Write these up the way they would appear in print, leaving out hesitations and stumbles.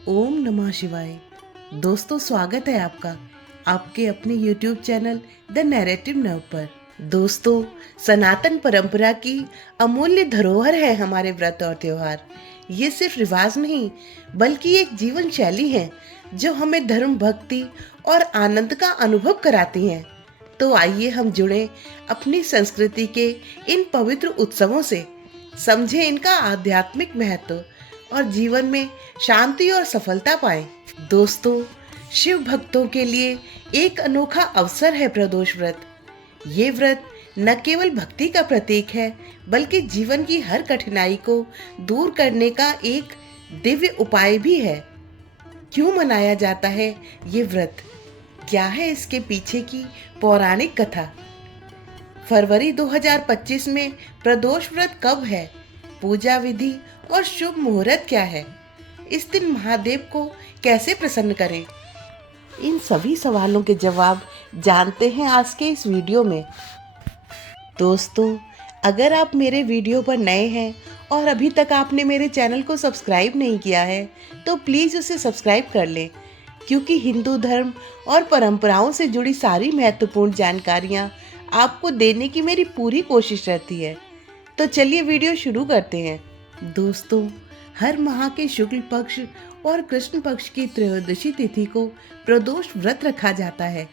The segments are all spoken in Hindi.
ओम नमः शिवाय। दोस्तों, स्वागत है आपका आपके अपने YouTube चैनल द नैरेटिव नव पर। दोस्तों, सनातन परंपरा की अमूल्य धरोहर है हमारे व्रत और त्योहार। ये सिर्फ रिवाज नहीं, बल्कि एक जीवन शैली है जो हमें धर्म, भक्ति और आनंद का अनुभव कराती है। तो आइए हम जुड़े अपनी संस्कृति के इन पवित्र उत्सवों से, समझें इनका आध्यात्मिक महत्व और जीवन में शांति और सफलता पाएं। दोस्तों, शिव भक्तों के लिए एक अनोखा अवसर है प्रदोष व्रत। ये व्रत न केवल भक्ति का प्रतीक है, बल्कि जीवन की हर कठिनाई को दूर करने का एक दिव्य उपाय भी है। क्यों मनाया जाता है ये व्रत? क्या है इसके पीछे की पौराणिक कथा? फरवरी 2025 में प्रदोष व्रत कब है? पूजा विधि और शुभ मुहूर्त क्या है? इस दिन महादेव को कैसे प्रसन्न करें? इन सभी सवालों के जवाब जानते हैं आज के इस वीडियो में। दोस्तों, अगर आप मेरे वीडियो पर नए हैं और अभी तक आपने मेरे चैनल को सब्सक्राइब नहीं किया है, तो प्लीज़ उसे सब्सक्राइब कर लें, क्योंकि हिंदू धर्म और परंपराओं से जुड़ी सारी महत्वपूर्ण जानकारियाँ आपको देने की मेरी पूरी कोशिश रहती है। तो चलिए वीडियो शुरू करते हैं। दोस्तों, हर माह के शुक्ल पक्ष और कृष्ण पक्ष की त्रयोदशी तिथि को प्रदोष व्रत रखा जाता है।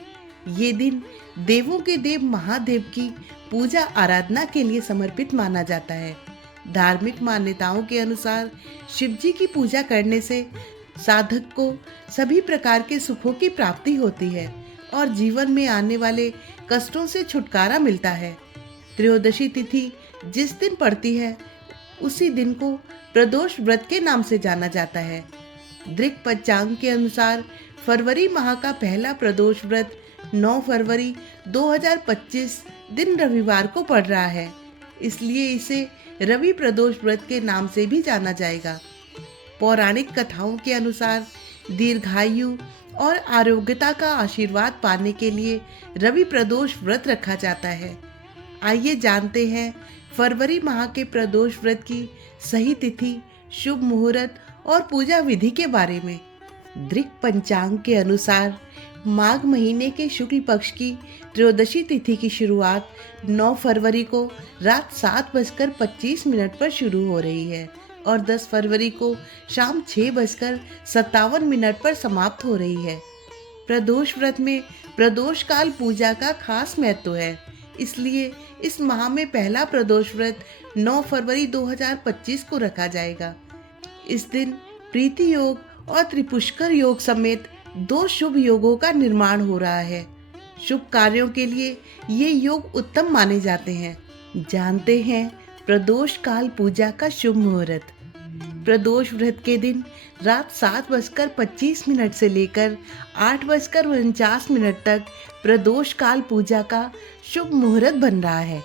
ये दिन देवों के देव महादेव की पूजा आराधना के लिए समर्पित माना जाता है। धार्मिक मान्यताओं के अनुसार शिवजी की पूजा करने से साधक को सभी प्रकार के सुखों की प्राप्ति होती है और जीवन में आने वाले कष्टों से छुटकारा मिलता है। त्रयोदशी तिथि जिस दिन पड़ती है, उसी दिन को प्रदोष व्रत के नाम से जाना जाता है। दृक पंचांग के अनुसार फरवरी माह का पहला प्रदोष व्रत 9 फरवरी 2025 दिन रविवार को पड़ रहा है, इसलिए इसे रवि प्रदोष व्रत के नाम से भी जाना जाएगा। पौराणिक कथाओं के अनुसार दीर्घायु और आरोग्यता का आशीर्वाद पाने के लिए रवि प्रदोष व्रत रखा जाता है। आइए जानते हैं फरवरी माह के प्रदोष व्रत की सही तिथि, शुभ मुहूर्त और पूजा विधि के बारे में। दृक पंचांग के अनुसार माघ महीने के शुक्ल पक्ष की त्रयोदशी तिथि की शुरुआत 9 फरवरी को रात 7:25 पर शुरू हो रही है और 10 फरवरी को शाम 6:57 पर समाप्त हो रही है। प्रदोष व्रत में प्रदोष काल पूजा का खास महत्व है, इसलिए इस माह में पहला प्रदोष व्रत 9 फरवरी 2025 को रखा जाएगा। इस दिन प्रीति योग और त्रिपुष्कर योग समेत 2 शुभ योगों का निर्माण हो रहा है। शुभ कार्यों के लिए ये योग उत्तम माने जाते हैं। जानते हैं प्रदोष काल पूजा का शुभ मुहूर्त। प्रदोष व्रत के दिन रात 7:25 से लेकर 8:49 तक प्रदोष काल पूजा का शुभ मुहूर्त बन रहा है।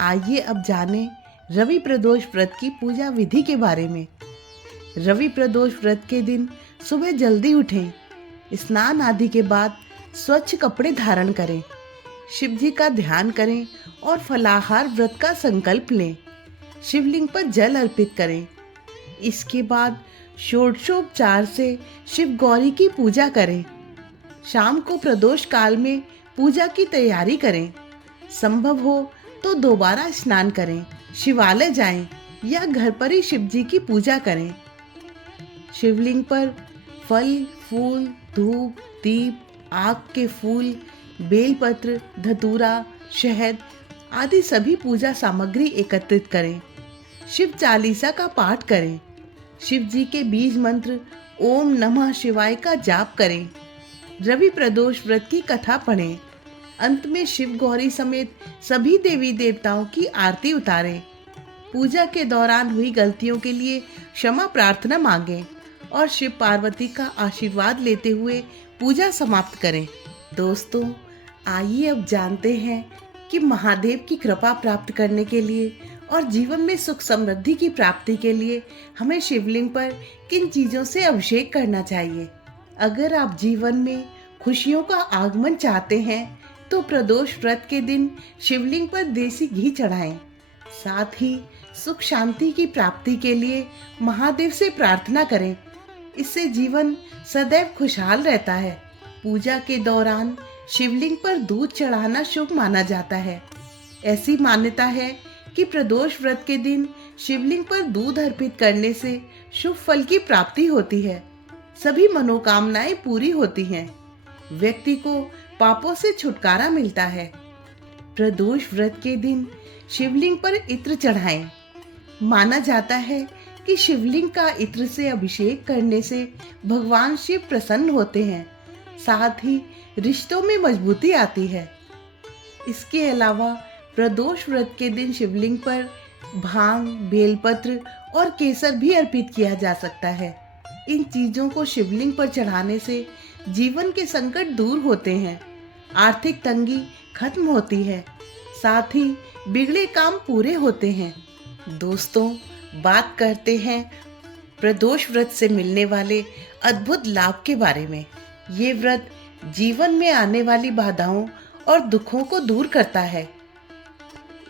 आइए अब जानें रवि प्रदोष व्रत की पूजा विधि के बारे में। रवि प्रदोष व्रत के दिन सुबह जल्दी उठें, स्नान आदि के बाद स्वच्छ कपड़े धारण करें, शिवजी का ध्यान करें और फलाहार व्रत का संकल्प लें। शिवलिंग पर जल अर्पित करें। इसके बाद षोडशोपचार से शिव गौरी की पूजा करें। शाम को प्रदोष काल में पूजा की तैयारी करें। संभव हो तो दोबारा स्नान करें, शिवालय जाएं या घर पर ही शिवजी की पूजा करें। शिवलिंग पर फल, फूल, धूप, दीप, आक के फूल, बेलपत्र, धतूरा, शहद आदि सभी पूजा सामग्री एकत्रित करें। शिव चालीसा का पाठ करें। शिव जी के बीज मंत्र ओम नमः शिवाय का जाप करें। रवि प्रदोष व्रत की कथा पढ़ें। अंत में शिव गौरी समेत सभी देवी देवताओं की आरती उतारें। पूजा के दौरान हुई गलतियों के लिए क्षमा प्रार्थना मांगें और शिव पार्वती का आशीर्वाद लेते हुए पूजा समाप्त करें। दोस्तों, आइए अब जानते हैं कि महादेव की कृपा प्राप्त करने के लिए और जीवन में सुख समृद्धि की प्राप्ति के लिए हमें शिवलिंग पर किन चीज़ों से अभिषेक करना चाहिए। अगर आप जीवन में खुशियों का आगमन चाहते हैं तो प्रदोष व्रत के दिन शिवलिंग पर देसी घी चढ़ाएं। साथ ही सुख शांति की प्राप्ति के लिए महादेव से प्रार्थना करें। इससे जीवन सदैव खुशहाल रहता है। पूजा के दौरान शिवलिंग पर दूध चढ़ाना शुभ माना जाता है। ऐसी मान्यता है कि प्रदोष व्रत के दिन शिवलिंग पर दूध अर्पित करने से शुभ फल की प्राप्ति होती है। सभी मनोकामनाएं पूरी होती हैं। व्यक्ति को पापों से छुटकारा मिलता है। प्रदोष व्रत के दिन शिवलिंग पर इत्र चढ़ाएं। माना जाता है कि शिवलिंग का इत्र से अभिषेक करने से भगवान शिव प्रसन्न होते हैं, साथ ही रिश्तों में मजबूती आती है। इसके अलावा प्रदोष व्रत के दिन शिवलिंग पर भांग, बेलपत्र और केसर भी अर्पित किया जा सकता है। इन चीजों को शिवलिंग पर चढ़ाने से जीवन के संकट दूर होते हैं, आर्थिक तंगी खत्म होती है, साथ ही बिगड़े काम पूरे होते हैं। दोस्तों, बात करते हैं प्रदोष व्रत से मिलने वाले अद्भुत लाभ के बारे में। ये व्रत जीवन में आने वाली बाधाओं और दुखों को दूर करता है।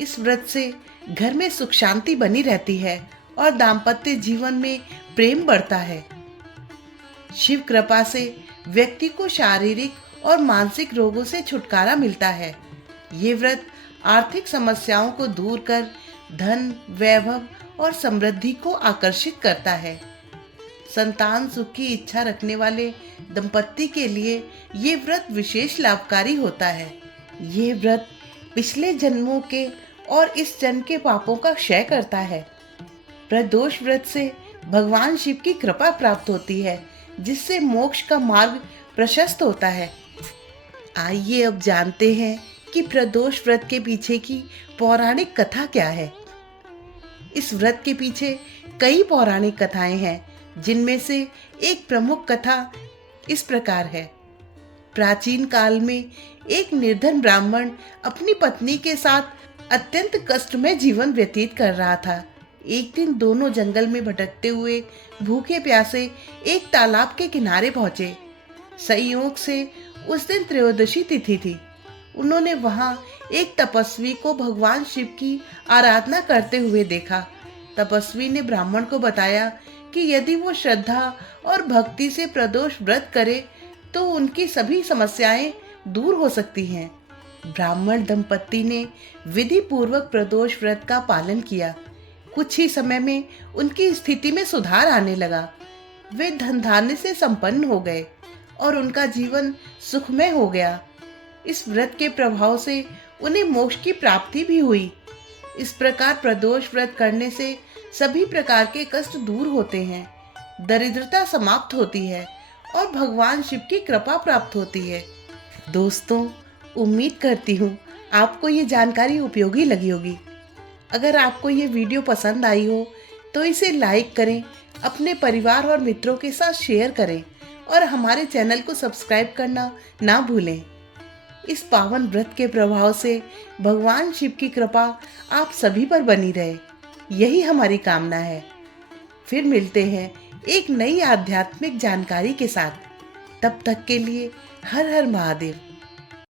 इस व्रत से घर में सुख शांति बनी रहती है और दाम्पत्य जीवन में प्रेम बढ़ता है। शिव कृपा से व्यक्ति को शारीरिक और मानसिक रोगों से छुटकारा मिलता है। ये व्रत आर्थिक समस्याओं को दूर कर धन, वैभव और समृद्धि को आकर्षित करता है। संतान सुख की इच्छा रखने वाले दंपत्ति के लिए ये व्रत विशेष लाभकारी होता है। ये व्रत पिछले जन्मों के और इस जन्म के पापों का क्षय करता है। प्रदोष व्रत से भगवान शिव की कृपा प्राप्त होती है, जिससे मोक्ष का मार्ग प्रशस्त होता है। आइए अब जानते हैं कि प्रदोष व्रत के पीछे की पौराणिक कथा क्या है। इस व्रत के पीछे कई पौराणिक कथाएं हैं, जिनमें से एक प्रमुख कथा इस प्रकार है। प्राचीन काल में एक निर्धन ब्राह्मण अपनी पत्नी के साथ अत्यंत कष्ट में जीवन व्यतीत कर रहा था। एक दिन दोनों जंगल में भटकते हुए भूखे प्यासे एक तालाब के किनारे पहुंचे। संयोग से उस दिन त्रयोदशी तिथि थी। उन्होंने वहां एक तपस्वी को भगवान शिव की आराधना करते हुए देखा। तपस्वी ने ब्राह्मण को बताया कि यदि वो श्रद्धा और भक्ति से प्रदोष व्रत करे तो उनकी सभी समस्याएं दूर हो सकती हैं। ब्राह्मण दंपत्ति ने विधि पूर्वक प्रदोष व्रत का पालन किया। कुछ ही समय में उनकी स्थिति में सुधार आने लगा। वे धन धान्य से संपन्न हो गए और उनका जीवन सुखमय हो गया। इस व्रत के प्रभाव से उन्हें मोक्ष की प्राप्ति भी हुई। इस प्रकार प्रदोष व्रत करने से सभी प्रकार के कष्ट दूर होते हैं, दरिद्रता समाप्त होती है और भगवान शिव की कृपा प्राप्त होती है। दोस्तों, उम्मीद करती हूँ आपको ये जानकारी उपयोगी लगी होगी। अगर आपको ये वीडियो पसंद आई हो तो इसे लाइक करें, अपने परिवार और मित्रों के साथ शेयर करें और हमारे चैनल को सब्सक्राइब करना ना भूलें। इस पावन व्रत के प्रभाव से भगवान शिव की कृपा आप सभी पर बनी रहे, यही हमारी कामना है। फिर मिलते हैं एक नई आध्यात्मिक जानकारी के साथ। तब तक के लिए हर हर महादेव।